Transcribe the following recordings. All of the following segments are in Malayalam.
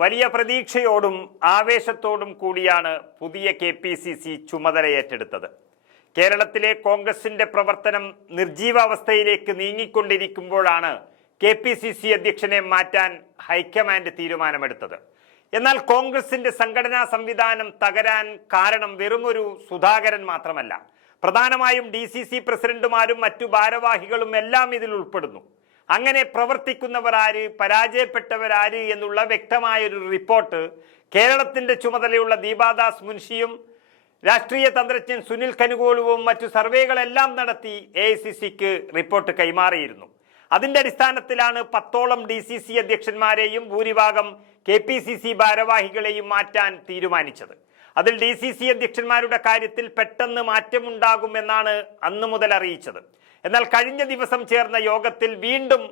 വലിയ പ്രതീക്ഷയോടും ആവേശത്തോടും കൂടിയാണ് പുതിയ KPCC ചുമതല ഏറ്റെടുത്തത്. കേരളത്തിലെ കോൺഗ്രസിന്റെ പ്രവർത്തനം നിർജീവാവസ്ഥയിലേക്ക് നീങ്ങിക്കൊണ്ടിരിക്കുമ്പോഴാണ് KPCC അധ്യക്ഷനെ മാറ്റാൻ ഹൈക്കമാൻഡ് തീരുമാനമെടുത്തത്. എന്നാൽ കോൺഗ്രസിന്റെ സംഘടനാ സംവിധാനം തകരാൻ കാരണം വെറുമൊരു സുധാകരൻ മാത്രമല്ല. പ്രധാനമായും DCC പ്രസിഡന്റുമാരും മറ്റു ഭാരവാഹികളും എല്ലാം ഇതിൽ ഉൾപ്പെടുന്നു. അങ്ങനെ പ്രവർത്തിക്കുന്നവർ ആര്, പരാജയപ്പെട്ടവരാര് എന്നുള്ള വ്യക്തമായൊരു റിപ്പോർട്ട് കേരളത്തിന്റെ ചുമതലയുള്ള ദീപാദാസ് മുൻഷിയും രാഷ്ട്രീയ തന്ത്രജ്ഞൻ സുനിൽ കനുകോളുവും മറ്റു സർവേകളെല്ലാം നടത്തി AICCക്ക് റിപ്പോർട്ട് കൈമാറിയിരുന്നു. അതിന്റെ അടിസ്ഥാനത്തിലാണ് 10ഓളം DCC അധ്യക്ഷന്മാരെയും ഭൂരിഭാഗം KPCC ഭാരവാഹികളെയും മാറ്റാൻ തീരുമാനിച്ചത്. അതിൽ DCC അധ്യക്ഷന്മാരുടെ കാര്യത്തിൽ പെട്ടെന്ന് മാറ്റമുണ്ടാകുമെന്നാണ് അന്നു മുതൽ അറിയിച്ചത്. എന്നാൽ കഴിഞ്ഞ ദിവസം ചേർന്ന യോഗത്തിൽ വീണ്ടും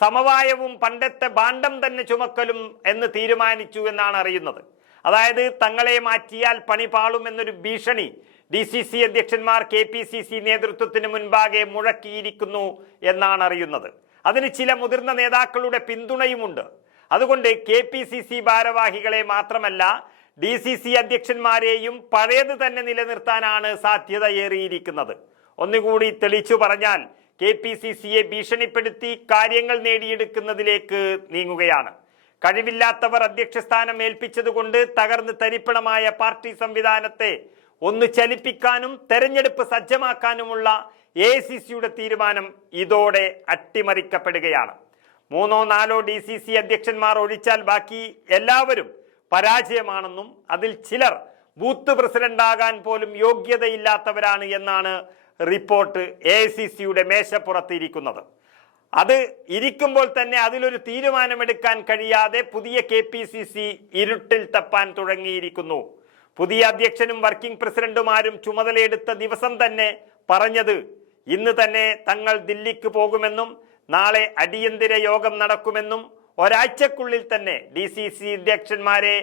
സമവായവും പണ്ടത്തെ ഭാണ്ഡം തന്നെ ചുമക്കലും എന്ന് തീരുമാനിച്ചു എന്നാണ് അറിയുന്നത്. അതായത് തങ്ങളെ മാറ്റിയാൽ പണി പാളുമെന്നൊരു ഭീഷണി DCC അധ്യക്ഷന്മാർ KPCC നേതൃത്വത്തിന് മുൻപാകെ മുഴക്കിയിരിക്കുന്നു എന്നാണ് അറിയുന്നത്. അതിന് ചില മുതിർന്ന നേതാക്കളുടെ പിന്തുണയുമുണ്ട്. അതുകൊണ്ട് KPCC ഭാരവാഹികളെ മാത്രമല്ല DCC അധ്യക്ഷന്മാരെയും പഴയത് തന്നെ നിലനിർത്താനാണ് സാധ്യതയേറിയിരിക്കുന്നത്. ഒന്നുകൂടി തെളിച്ചു പറഞ്ഞാൽ KPCCയെ ഭീഷണിപ്പെടുത്തി കാര്യങ്ങൾ നേടിയെടുക്കുന്നതിലേക്ക് നീങ്ങുകയാണ്. കഴിവില്ലാത്തവർ അധ്യക്ഷസ്ഥാനം ഏൽപ്പിച്ചതുകൊണ്ട് തകർന്ന് തരിപ്പണമായ പാർട്ടി സംവിധാനത്തെ ഒന്ന് ചലിപ്പിക്കാനും തെരഞ്ഞെടുപ്പ് സജ്ജമാക്കാനുമുള്ള AICCയുടെ തീരുമാനം ഇതോടെ അട്ടിമറിക്കപ്പെടുകയാണ്. 3-4 DCC അധ്യക്ഷന്മാർ ഒഴിച്ചാൽ ബാക്കി എല്ലാവരും പരാജയമാണെന്നും അതിൽ ചിലർ ബൂത്ത് പ്രസിഡന്റാകാൻ പോലും യോഗ്യതയില്ലാത്തവരാണ് എന്നാണ് റിപ്പോർട്ട് AICCയുടെ മേശപ്പുറത്തിരിക്കുന്നത്. അത് ഇരിക്കുമ്പോൾ തന്നെ അതിലൊരു തീരുമാനമെടുക്കാൻ കഴിയാതെ പുതിയ KPCC ഇരുട്ടിൽ തപ്പാൻ തുടങ്ങിയിരിക്കുന്നു. പുതിയ അധ്യക്ഷനും വർക്കിംഗ് പ്രസിഡന്റുമാരും ചുമതലയെടുത്ത ദിവസം തന്നെ പറഞ്ഞത് ഇന്ന് തന്നെ തങ്ങൾ ദില്ലിക്ക് പോകുമെന്നും നാളെ അടിയന്തര യോഗം നടക്കുമെന്നും ഒരാഴ്ചക്കുള്ളിൽ തന്നെ DCC അധ്യക്ഷന്മാരെ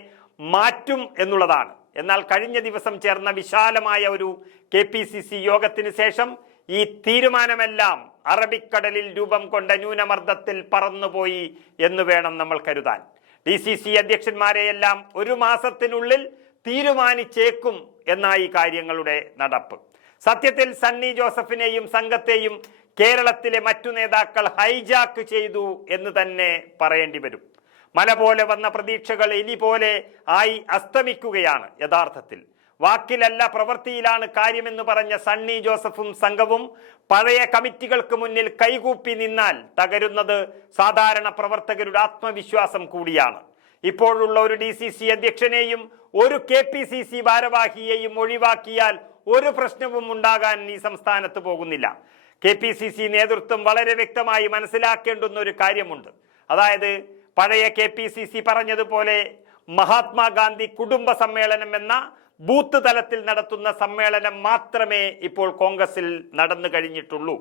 മാറ്റും എന്നുള്ളതാണ്. എന്നാൽ കഴിഞ്ഞ ദിവസം ചേർന്ന വിശാലമായ ഒരു KPCC യോഗത്തിന് ശേഷം ഈ തീരുമാനമെല്ലാം അറബിക്കടലിൽ രൂപം കൊണ്ട ന്യൂനമർദ്ദത്തിൽ പറന്നുപോയി എന്ന് വേണം നമ്മൾ കരുതാൻ. DCC അധ്യക്ഷന്മാരെയെല്ലാം ഒരു മാസത്തിനുള്ളിൽ തീരുമാനിച്ചേക്കും എന്നായി കാര്യങ്ങളുടെ നടപ്പ്. സത്യത്തിൽ സണ്ണി ജോസഫിനെയും സംഘത്തെയും കേരളത്തിലെ മറ്റു നേതാക്കൾ ഹൈജാക്ക് ചെയ്തു എന്ന് തന്നെ പറയേണ്ടി വരും. മല പോലെ വന്ന പ്രതീക്ഷകൾ എലി പോലെ ആയി അസ്തമിക്കുകയാണ്. യഥാർത്ഥത്തിൽ വാക്കിലല്ല പ്രവൃത്തിയിലാണ് കാര്യമെന്ന് പറഞ്ഞ സണ്ണി ജോസഫും സംഘവും പഴയ കമ്മിറ്റികൾക്ക് മുന്നിൽ കൈകൂപ്പി നിന്നാൽ തകരുന്നത് സാധാരണ പ്രവർത്തകരുടെ ആത്മവിശ്വാസം കൂടിയാണ്. ഇപ്പോഴുള്ള ഒരു DCC അധ്യക്ഷനെയും ഒരു KPCC ഭാരവാഹിയെയും ഒഴിവാക്കിയാൽ ഒരു പ്രശ്നവും ഉണ്ടാകാൻ ഈ സംസ്ഥാനത്ത് പോകുന്നില്ല. KPCC നേതൃത്വം വളരെ വ്യക്തമായി മനസ്സിലാക്കേണ്ടുന്ന ഒരു കാര്യമുണ്ട്. അതായത് പഴയ KPCC പറഞ്ഞതുപോലെ മഹാത്മാഗാന്ധി കുടുംബ സമ്മേളനം എന്ന ബൂത്ത് തലത്തിൽ നടത്തുന്ന സമ്മേളനം മാത്രമേ ഇപ്പോൾ കോൺഗ്രസിൽ നടന്നു കഴിഞ്ഞിട്ടുള്ളൂ.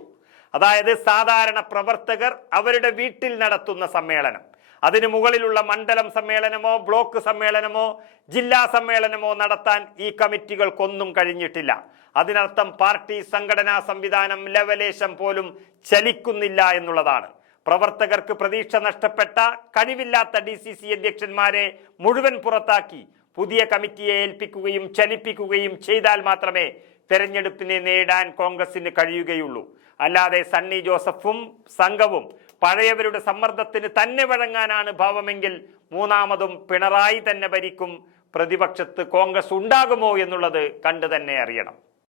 അതായത് സാധാരണ പ്രവർത്തകർ അവരുടെ വീട്ടിൽ നടത്തുന്ന സമ്മേളനം. അതിനു മുകളിലുള്ള മണ്ഡലം സമ്മേളനമോ ബ്ലോക്ക് സമ്മേളനമോ ജില്ലാ സമ്മേളനമോ നടത്താൻ ഈ കമ്മിറ്റികൾക്കൊന്നും കഴിഞ്ഞിട്ടില്ല. അതിനർത്ഥം പാർട്ടി സംഘടനാ സംവിധാനം ലവലേശം പോലും ചലിക്കുന്നില്ല എന്നുള്ളതാണ്. പ്രവർത്തകർക്ക് പ്രതീക്ഷ നഷ്ടപ്പെട്ട കഴിവില്ലാത്ത DCC അധ്യക്ഷന്മാരെ മുഴുവൻ പുറത്താക്കി പുതിയ കമ്മിറ്റിയെ ഏൽപ്പിക്കുകയും ചലിപ്പിക്കുകയും ചെയ്താൽ മാത്രമേ തെരഞ്ഞെടുപ്പിനെ നേടാൻ കോൺഗ്രസിന് കഴിയുകയുള്ളൂ. അല്ലാതെ സണ്ണി ജോസഫും സംഘവും പഴയവരുടെ സമ്മർദ്ദത്തിന് തന്നെ വഴങ്ങാനാണ് ഭാവമെങ്കിൽ മൂന്നാമതും പിണറായി തന്നെ ഭരിക്കും. പ്രതിപക്ഷത്ത് കോൺഗ്രസ് ഉണ്ടാകുമോ എന്നുള്ളത് കണ്ടു തന്നെ അറിയണം.